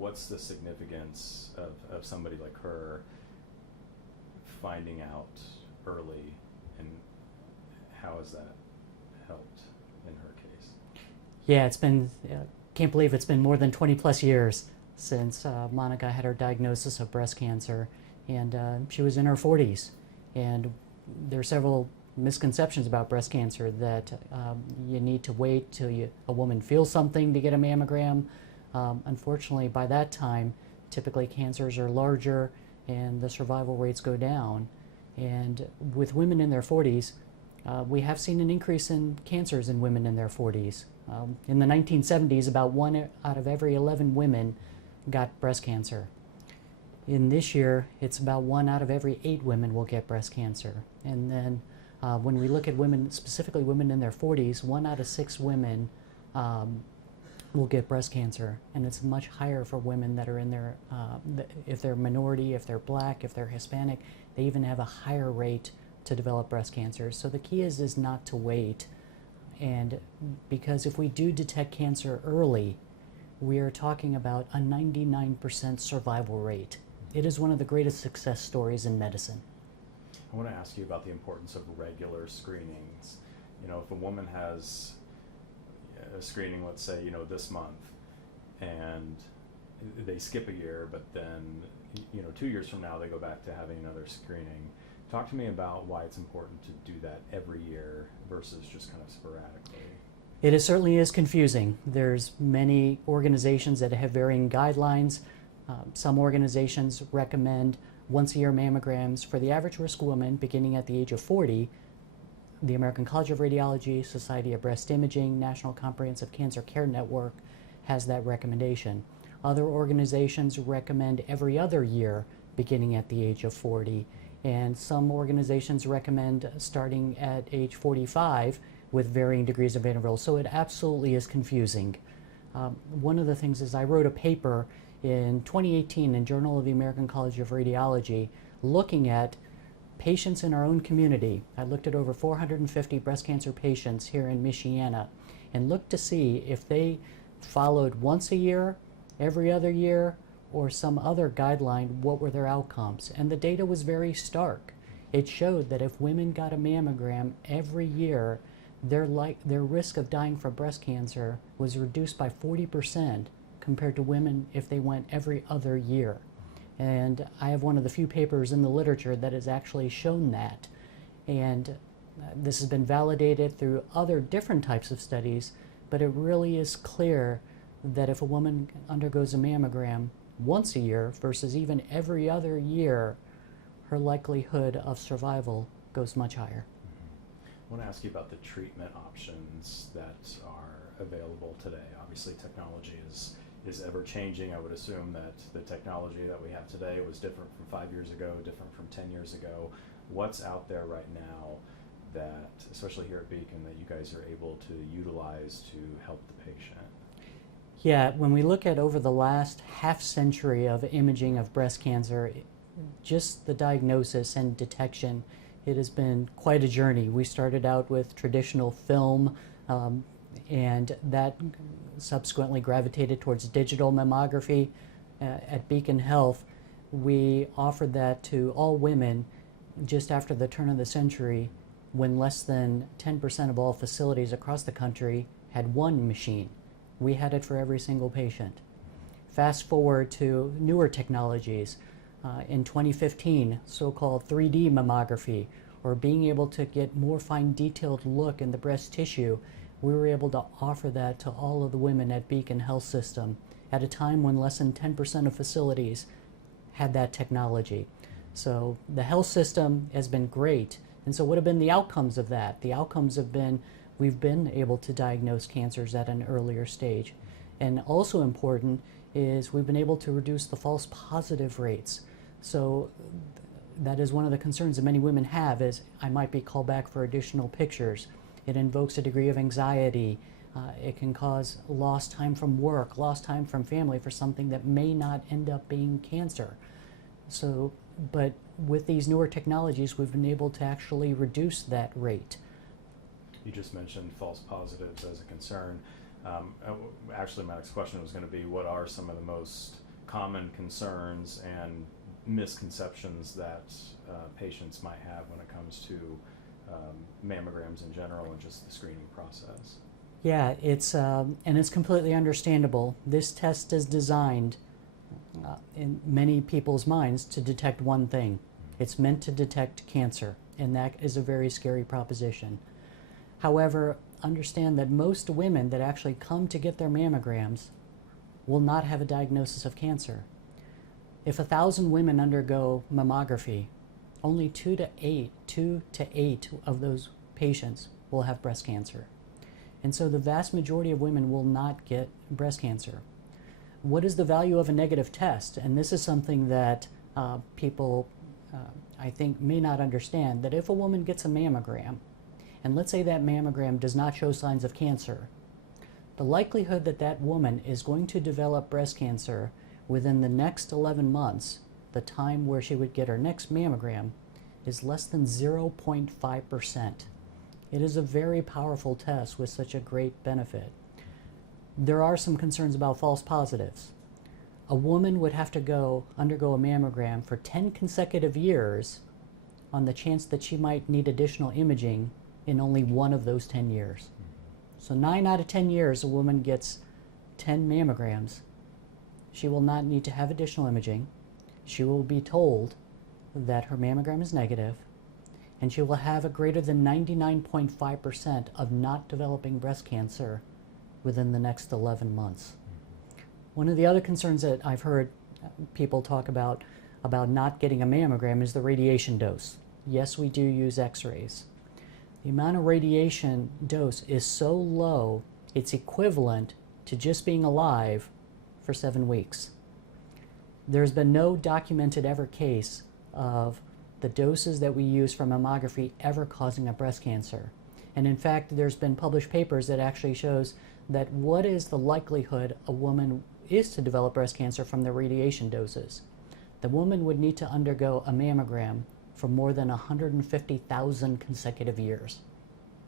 what's the significance of somebody like her finding out early, and how has that helped in her case? Yeah, it's been, can't believe it's been more than 20 plus years since Monica had her diagnosis of breast cancer, and she was in her 40s. And there are several misconceptions about breast cancer, that you need to wait till a woman feels something to get a mammogram. Unfortunately, by that time, typically cancers are larger and the survival rates go down. And with women in their 40s, we have seen an increase in cancers in women in their 40s. In the 1970s, about 1 out of every 11 women got breast cancer. In this year, it's about 1 out of every 8 women will get breast cancer. And then when we look at women, specifically women in their 40s, 1 out of 6 women will get breast cancer. And it's much higher for women that are in their, if they're minority, if they're black, if they're Hispanic, they even have a higher rate to develop breast cancer. So the key is not to wait. And because if we do detect cancer early, we are talking about a 99% survival rate. It is one of the greatest success stories in medicine. I want to ask you about the importance of regular screenings. You know, if a woman has a screening, let's say, you know, this month, and they skip a year, but then, you know, 2 years from now they go back to having another screening. Talk to me about why it's important to do that every year versus just kind of sporadically. It certainly is confusing. There's many organizations that have varying guidelines. Some organizations recommend once-a-year mammograms for the average risk woman beginning at the age of 40. The American College of Radiology, Society of Breast Imaging, National Comprehensive Cancer Care Network has that recommendation. Other organizations recommend every other year beginning at the age of 40. And some organizations recommend starting at age 45 with varying degrees of interval. So it absolutely is confusing. One of the things is I wrote a paper in 2018 in Journal of the American College of Radiology looking at patients in our own community. I looked at over 450 breast cancer patients here in Michiana and looked to see if they followed once a year, every other year, or some other guideline, what were their outcomes. And the data was very stark. It showed that if women got a mammogram every year, their risk of dying from breast cancer was reduced by 40% compared to women if they went every other year. And I have one of the few papers in the literature that has actually shown that. And this has been validated through other different types of studies, but it really is clear that if a woman undergoes a mammogram once a year versus even every other year, her likelihood of survival goes much higher. I want to ask you about the treatment options that are available today. Obviously, technology is ever changing. I would assume that the technology that we have today was different from 5 years ago, different from 10 years ago. What's out there right now that, especially here at Beacon, that you guys are able to utilize to help the patient? Yeah, when we look at over the last half century of imaging of breast cancer, just the diagnosis and detection, it has been quite a journey. We started out with traditional film, and that subsequently gravitated towards digital mammography. At Beacon Health, we offered that to all women just after the turn of the century, when less than 10% of all facilities across the country had one machine. We had it for every single patient. Fast forward to newer technologies. In 2015, so-called 3D mammography, or being able to get more fine detailed look in the breast tissue, we were able to offer that to all of the women at Beacon Health System at a time when less than 10% of facilities had that technology. So the health system has been great. And so what have been the outcomes of that? The outcomes have been we've been able to diagnose cancers at an earlier stage. And also important is we've been able to reduce the false positive rates. So that is one of the concerns that many women have, is I might be called back for additional pictures. It invokes a degree of anxiety. It can cause lost time from work, lost time from family for something that may not end up being cancer. So, but with these newer technologies, we've been able to actually reduce that rate. You just mentioned false positives as a concern. Actually, my next question was going to be, what are some of the most common concerns and misconceptions that patients might have when it comes to mammograms in general and just the screening process. Yeah, and it's completely understandable. This test is designed in many people's minds to detect one thing. It's meant to detect cancer, and that is a very scary proposition. However, understand that most women that actually come to get their mammograms will not have a diagnosis of cancer. If 1,000 women undergo mammography, only 2 to 8 of those patients will have breast cancer. And so the vast majority of women will not get breast cancer. What is the value of a negative test? And this is something that people, I think, may not understand, that if a woman gets a mammogram, and let's say that mammogram does not show signs of cancer, the likelihood that that woman is going to develop breast cancer within the next 11 months, the time where she would get her next mammogram, is less than 0.5%. It is a very powerful test with such a great benefit. There are some concerns about false positives. A woman would have to undergo a mammogram for 10 consecutive years on the chance that she might need additional imaging in only one of those 10 years. So 9 out of 10 years a woman gets 10 mammograms. She will not need to have additional imaging. She will be told that her mammogram is negative, and she will have a greater than 99.5% of not developing breast cancer within the next 11 months. One of the other concerns that I've heard people talk about not getting a mammogram is the radiation dose. Yes, we do use x-rays. The amount of radiation dose is so low, it's equivalent to just being alive for 7 weeks. There's been no documented ever case of the doses that we use for mammography ever causing a breast cancer. And in fact, there's been published papers that actually shows that what is the likelihood a woman is to develop breast cancer from the radiation doses. The woman would need to undergo a mammogram for more than 150,000 consecutive years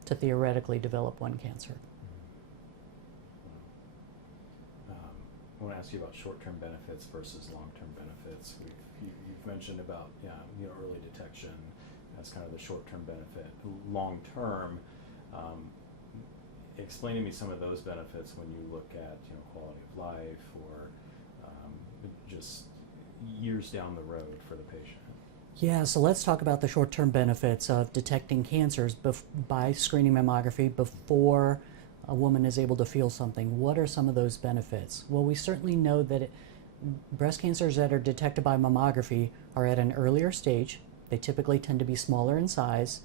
to theoretically develop one cancer. I want to ask you about short-term benefits versus long-term benefits. You've mentioned about early detection as kind of the short-term benefit. Long-term, explain to me some of those benefits when you look at quality of life or just years down the road for the patient. Yeah, so let's talk about the short-term benefits of detecting cancers by screening mammography before a woman is able to feel something. What are some of those benefits? Well, we certainly know that breast cancers that are detected by mammography are at an earlier stage. They typically tend to be smaller in size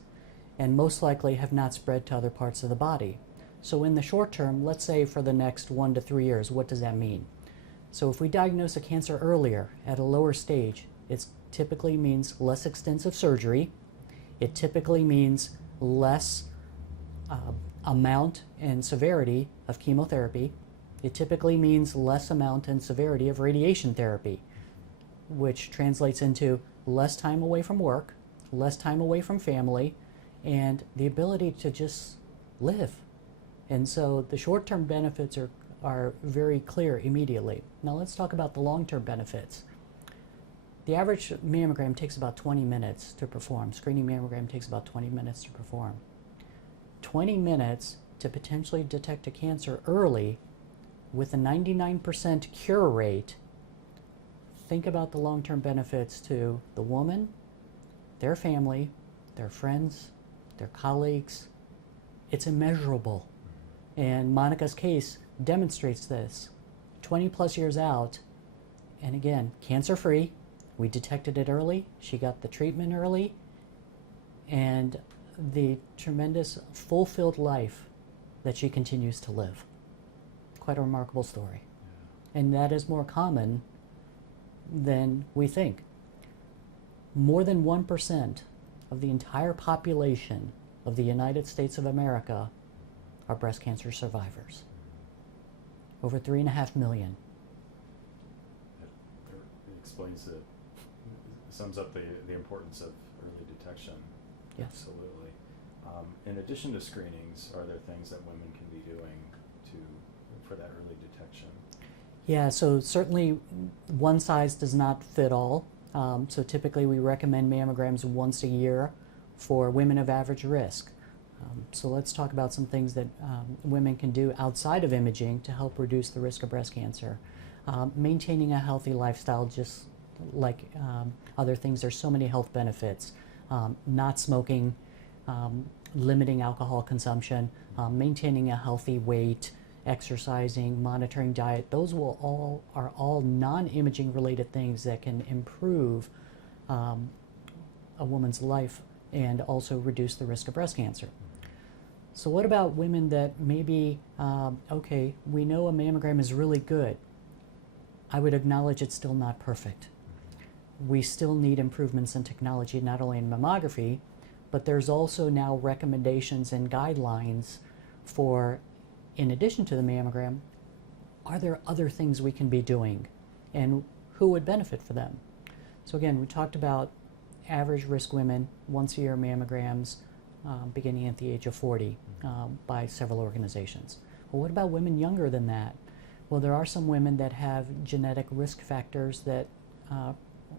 and most likely have not spread to other parts of the body. So in the short term, let's say for the next 1 to 3 years, what does that mean? So if we diagnose a cancer earlier at a lower stage, it typically means less extensive surgery. It typically means less amount and severity of chemotherapy. It typically means less amount and severity of radiation therapy, which translates into less time away from work, less time away from family, and the ability to just live. And so the short-term benefits are very clear immediately. Now let's talk about the long-term benefits. The average mammogram takes about 20 minutes to perform. Screening mammogram takes about 20 minutes to perform. 20 minutes to potentially detect a cancer early with a 99% cure rate. Think about the long-term benefits to the woman, their family, their friends, their colleagues. It's immeasurable. And Monica's case demonstrates this. 20 plus years out, and again, cancer-free. We detected it early. She got the treatment early. And the tremendous fulfilled life that she continues to live. Quite a remarkable story. Yeah. And that is more common than we think. More than 1% of the entire population of the United States of America are breast cancer survivors. Over 3.5 million. It explains sums up the importance of early detection. Yes. Absolutely. In addition to screenings, are there things that women can be doing for that early detection? Yeah, so certainly one size does not fit all. So typically we recommend mammograms once a year for women of average risk. So let's talk about some things that women can do outside of imaging to help reduce the risk of breast cancer. Maintaining a healthy lifestyle, just like other things, there's so many health benefits. Not smoking, limiting alcohol consumption, maintaining a healthy weight, exercising, monitoring diet, those are all non-imaging related things that can improve a woman's life and also reduce the risk of breast cancer. So what about women that maybe, okay, we know a mammogram is really good. I would acknowledge it's still not perfect. We still need improvements in technology, not only in mammography, but there's also now recommendations and guidelines for, in addition to the mammogram, are there other things we can be doing and who would benefit for them? So again, we talked about average risk women, once a year mammograms beginning at the age of 40 by several organizations. Well, what about women younger than that? Well, there are some women that have genetic risk factors that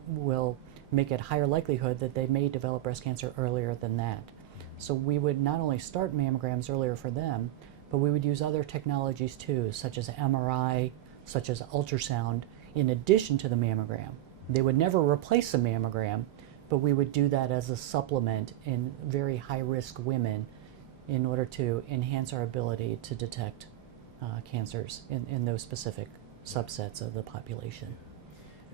will make it higher likelihood that they may develop breast cancer earlier than that. So we would not only start mammograms earlier for them, but we would use other technologies too, such as MRI, such as ultrasound, in addition to the mammogram. They would never replace a mammogram, but we would do that as a supplement in very high-risk women in order to enhance our ability to detect cancers in those specific subsets of the population.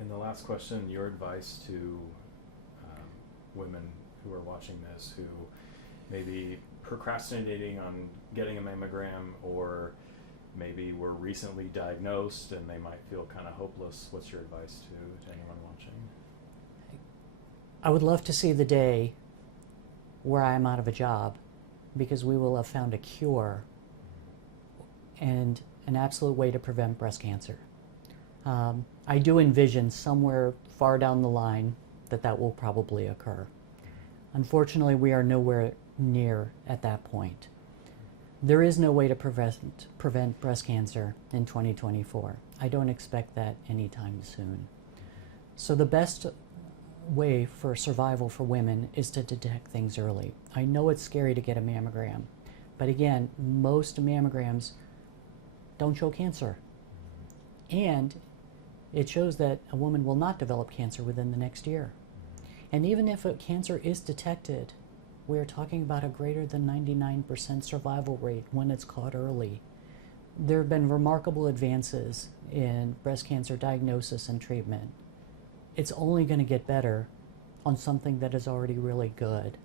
And the last question, your advice to women who are watching this who may be procrastinating on getting a mammogram, or maybe were recently diagnosed and they might feel kind of hopeless. What's your advice to anyone watching? I would love to see the day where I'm out of a job, because we will have found a cure and an absolute way to prevent breast cancer. I do envision somewhere far down the line that will probably occur. Unfortunately, we are nowhere near at that point. There is no way to prevent breast cancer in 2024. I don't expect that anytime soon. So the best way for survival for women is to detect things early. I know it's scary to get a mammogram, but again, most mammograms don't show cancer. And it shows that a woman will not develop cancer within the next year. And even if a cancer is detected, we're talking about a greater than 99% survival rate when it's caught early. There have been remarkable advances in breast cancer diagnosis and treatment. It's only going to get better on something that is already really good.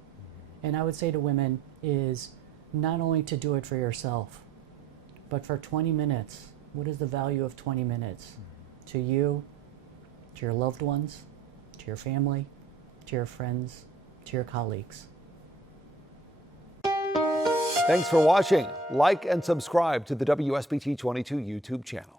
And I would say to women is not only to do it for yourself, but for 20 minutes. What is the value of 20 minutes? To you, to your loved ones, to your family, to your friends, to your colleagues. Thanks for watching. Like and subscribe to the WSBT 22 YouTube channel.